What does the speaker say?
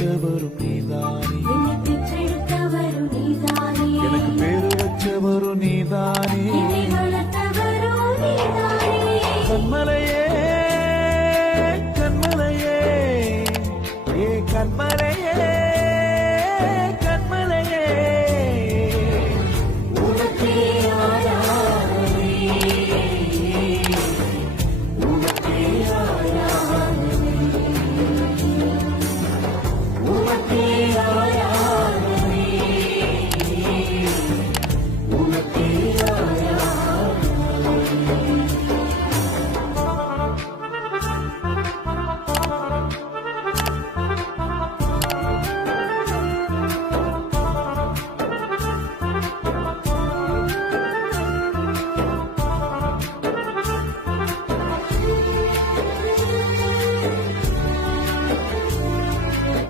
பெற்றெடுத்தவரும் நீதானே. நீதானே. எனக்கு பேரு வச்சவரும் நீதானே. கண்மலையே கண்மலையே. ஏ கண்மலையே.